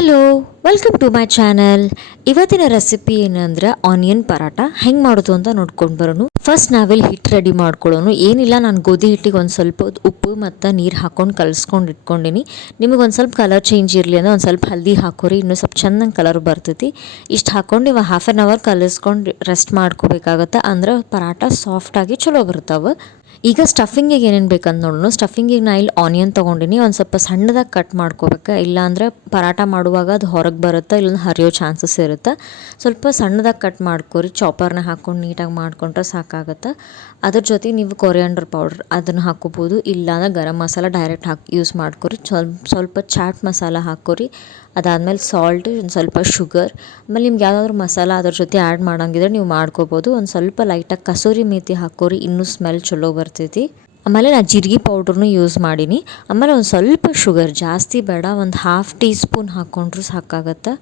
Hello, welcome to my channel. ಇವತ್ತಿನ recipe ಏನಂದ್ರೆ onion paratha ಹೆಂಗೆ ಮಾಡೋದು ಅಂತ ನೋಡ್ಕೊಂಡು ಬರೋಣ. ಫಸ್ಟ್ ನಾವಿಲ್ಲಿ ಹಿಟ್ಟು ರೆಡಿ ಮಾಡ್ಕೊಳ್ಳೋನು. ಏನಿಲ್ಲ, ನಾನು ಗೋಧಿ ಹಿಟ್ಟಿಗೆ ಒಂದು ಸ್ವಲ್ಪ ಉಪ್ಪು ಮತ್ತು ನೀರು ಹಾಕ್ಕೊಂಡು ಕಲಿಸ್ಕೊಂಡು ಇಟ್ಕೊಂಡಿನಿ. ನಿಮಗೆ ಒಂದು ಸ್ವಲ್ಪ ಕಲರ್ ಚೇಂಜ್ ಇರಲಿ ಅಂದರೆ ಒಂದು ಸ್ವಲ್ಪ ಹಲ್ದಿ ಹಾಕೋರಿ, ಇನ್ನೂ ಸ್ವಲ್ಪ ಚೆನ್ನಾಗಿ ಕಲರ್ ಬರ್ತೈತಿ. ಇಷ್ಟು ಹಾಕ್ಕೊಂಡು ನೀವು ಹಾಫ್ ಆನ್ ಅವರ್ ಕಲಿಸ್ಕೊಂಡು ರೆಸ್ಟ್ ಮಾಡ್ಕೋಬೇಕಾಗತ್ತೆ. ಅಂದ್ರೆ ಪರಾಟ ಸಾಫ್ಟಾಗಿ ಚಲೋ ಬರ್ತಾವೆ. ಈಗ ಸ್ಟಫಿಂಗಿಗೆ ಏನೇನು ಬೇಕಂತ ನೋಡೋಣ. ಸ್ಟಫಿಂಗಿಗೆ ನಾ ಇಲ್ಲಿ ಆನಿಯನ್ ತೊಗೊಂಡಿನಿ. ಒಂದು ಸ್ವಲ್ಪ ಸಣ್ಣದಾಗಿ ಕಟ್ ಮಾಡ್ಕೋಬೇಕು, ಇಲ್ಲಾಂದರೆ ಪರಾಟ ಮಾಡುವಾಗ ಅದು ಹೊರಗೆ ಬರುತ್ತೆ, ಇಲ್ಲಾಂದ್ರೆ ಹರಿಯೋ ಚಾನ್ಸಸ್ ಇರುತ್ತೆ. ಸ್ವಲ್ಪ ಸಣ್ಣದಾಗಿ ಕಟ್ ಮಾಡ್ಕೊರಿ, ಚಾಪರ್ನ ಹಾಕ್ಕೊಂಡು ನೀಟಾಗಿ ಮಾಡ್ಕೊಂಡ್ರೆ ಸಾಕಾಗುತ್ತೆ. ಅದ್ರ ಜೊತೆ ನೀವು ಕೊರಿಯಾಂಡರ್ ಪೌಡ್ರ್ ಅದನ್ನು ಹಾಕೋಬೋದು, ಇಲ್ಲಾಂದ್ರೆ ಗರಂ ಮಸಾಲ ಡೈರೆಕ್ಟ್ ಯೂಸ್ ಮಾಡ್ಕೊರಿ. ಸ್ವಲ್ಪ ಚಾಟ್ ಮಸಾಲ ಹಾಕೋರಿ. ಅದಾದಮೇಲೆ ಸಾಲ್ಟ್, ಒಂದು ಸ್ವಲ್ಪ ಶುಗರ್, ಆಮೇಲೆ ನಿಮ್ಗೆ ಯಾವುದಾದ್ರೂ ಮಸಾಲ ಅದ್ರ ಜೊತೆ ಆ್ಯಡ್ ಮಾಡೋಂಗಿದ್ರೆ ನೀವು ಮಾಡ್ಕೋಬೋದು. ಒಂದು ಸ್ವಲ್ಪ ಲೈಟಾಗಿ ಕಸೂರಿ ಮೇಥಿ ಹಾಕೋರಿ, ಇನ್ನೂ ಸ್ಮೆಲ್ ಚಲೋ ಬರ್ತೈತಿ. ಆಮೇಲೆ ನಾನು ಜೀರಿಗೆ ಪೌಡ್ರನ್ನೂ ಯೂಸ್ ಮಾಡೀನಿ. ಆಮೇಲೆ ಒಂದು ಸ್ವಲ್ಪ ಶುಗರ್, ಜಾಸ್ತಿ ಬೇಡ, ಒಂದು ಹಾಫ್ ಟೀ ಸ್ಪೂನ್ ಹಾಕ್ಕೊಂಡ್ರೂ ಸಾಕಾಗತ್ತೆ.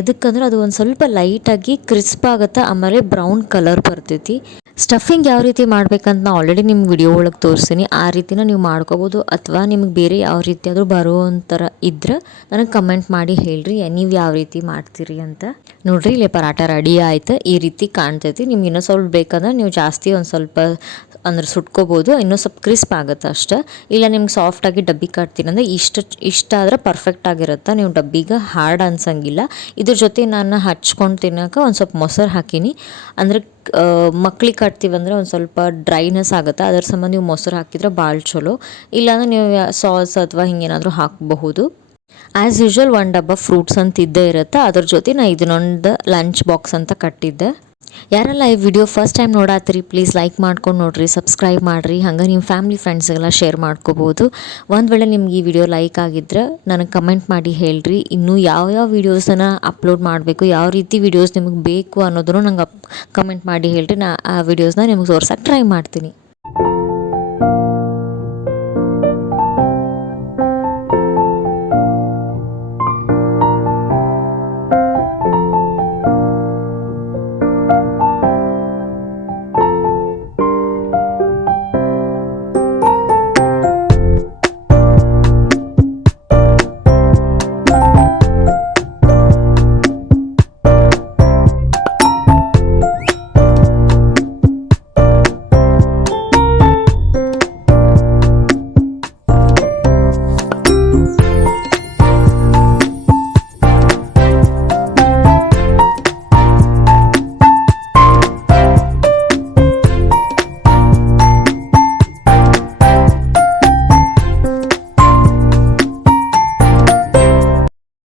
ಎದಕ್ಕಂದ್ರೆ ಅದು ಒಂದು ಸ್ವಲ್ಪ ಲೈಟಾಗಿ ಕ್ರಿಸ್ಪ್ ಆಗುತ್ತೆ, ಆಮೇಲೆ ಬ್ರೌನ್ ಕಲರ್ ಬರ್ತೈತಿ. ಸ್ಟಫಿಂಗ್ ಯಾವ ರೀತಿ ಮಾಡ್ಬೇಕಂತ ನಾನು ಆಲ್ರೆಡಿ ನಿಮ್ಗೆ ವಿಡಿಯೋ ಒಳಗೆ ತೋರಿಸ್ತೀನಿ. ಆ ರೀತಿನ ನೀವು ಮಾಡ್ಕೋಬೋದು, ಅಥವಾ ನಿಮ್ಗೆ ಬೇರೆ ಯಾವ ರೀತಿ ಆದರೂ ಬರೋವಂಥರ ಇದ್ರೆ ನನಗೆ ಕಮೆಂಟ್ ಮಾಡಿ ಹೇಳ್ರಿ ನೀವು ಯಾವ ರೀತಿ ಮಾಡ್ತೀರಿ ಅಂತ. ನೋಡಿರಿ, ಇಲ್ಲಿ ಪರಾಟ ರೆಡಿ ಆಯ್ತು, ಈ ರೀತಿ ಕಾಣ್ತೈತಿ. ನಿಮ್ಗೆ ಇನ್ನೂ ಸ್ವಲ್ಪ ಬೇಕಂದ್ರೆ ನೀವು ಜಾಸ್ತಿ ಒಂದು ಸ್ವಲ್ಪ ಅಂದ್ರೆ ಸುಟ್ಕೋಬೋದು, ಇನ್ನೂ ಸ್ವಲ್ಪ ಕ್ರಿಸ್ಪ್ ಆಗುತ್ತೆ ಅಷ್ಟೇ. ಇಲ್ಲ ನಿಮ್ಗೆ ಸಾಫ್ಟಾಗಿ ಡಬ್ಬಿ ಕಟ್ತೀನಿ ಅಂದರೆ ಇಷ್ಟಾದ್ರೆ ಪರ್ಫೆಕ್ಟ್ ಆಗಿರುತ್ತೆ. ನೀವು ಡಬ್ಬಿಗೆ ಹಾರ್ಡ್ ಅನ್ಸಂಗಿಲ್ಲ. ಇದ್ರ ಜೊತೆ ನಾನು ಹಚ್ಕೊಂಡು ತಿನ್ನೋಕೆ ಒಂದು ಸ್ವಲ್ಪ ಮೊಸರು ಹಾಕೀನಿ. ಅಂದರೆ ಮಕ್ಳಿಗೆ ಕಟ್ತೀವಂದ್ರೆ ಒಂದು ಸ್ವಲ್ಪ ಡ್ರೈನೆಸ್ ಆಗುತ್ತೆ, ಅದರ ಸಂಬಂಧ ನೀವು ಮೊಸರು ಹಾಕಿದ್ರೆ ಭಾಳ ಚಲೋ. ಇಲ್ಲಾಂದ್ರೆ ನೀವು ಸಾಸ್ ಅಥವಾ ಹಿಂಗೇನಾದರೂ ಹಾಕಬಹುದು. ಆ್ಯಸ್ ಯೂಶ್ವಲ್ ಒಂದು ಡಬ್ಬ ಫ್ರೂಟ್ಸ್ ಅಂತ ಇದ್ದೇ ಇರುತ್ತೆ. ಅದ್ರ ಜೊತೆ ನಾನು ಇದನ್ನೊಂದು ಲಂಚ್ ಬಾಕ್ಸ್ ಅಂತ ಕಟ್ಟಿದ್ದೆ. ಯಾರೆಲ್ಲ ಈ ವಿಡಿಯೋ ಫಸ್ಟ್ ಟೈಮ್ ನೋಡಾತ್ರಿ ಪ್ಲೀಸ್ ಲೈಕ್ ಮಾಡ್ಕೊಂಡು ನೋಡಿರಿ, ಸಬ್ಸ್ಕ್ರೈಬ್ ಮಾಡಿರಿ. ಹಂಗೆ ನಿಮ್ಮ ಫ್ಯಾಮಿಲಿ ಫ್ರೆಂಡ್ಸ್ಗೆಲ್ಲ ಶೇರ್ ಮಾಡ್ಕೋಬೋದು. ಒಂದು ವೇಳೆ ನಿಮ್ಗೆ ಈ ವಿಡಿಯೋ ಲೈಕ್ ಆಗಿದ್ರೆ ನನಗೆ ಕಮೆಂಟ್ ಮಾಡಿ ಹೇಳ್ರಿ. ಇನ್ನೂ ಯಾವ ವೀಡಿಯೋಸನ್ನು ಅಪ್ಲೋಡ್ ಮಾಡಬೇಕು, ಯಾವ ರೀತಿ ವೀಡಿಯೋಸ್ ನಿಮಗೆ ಬೇಕು ಅನ್ನೋದನ್ನು ನಂಗೆ ಕಮೆಂಟ್ ಮಾಡಿ ಹೇಳ್ರಿ. ನಾ ಆ ವೀಡಿಯೋಸ್ನ ನಿಮ್ಗೆ ತೋರ್ಸೋಕ್ಕೆ ಟ್ರೈ ಮಾಡ್ತೀನಿ.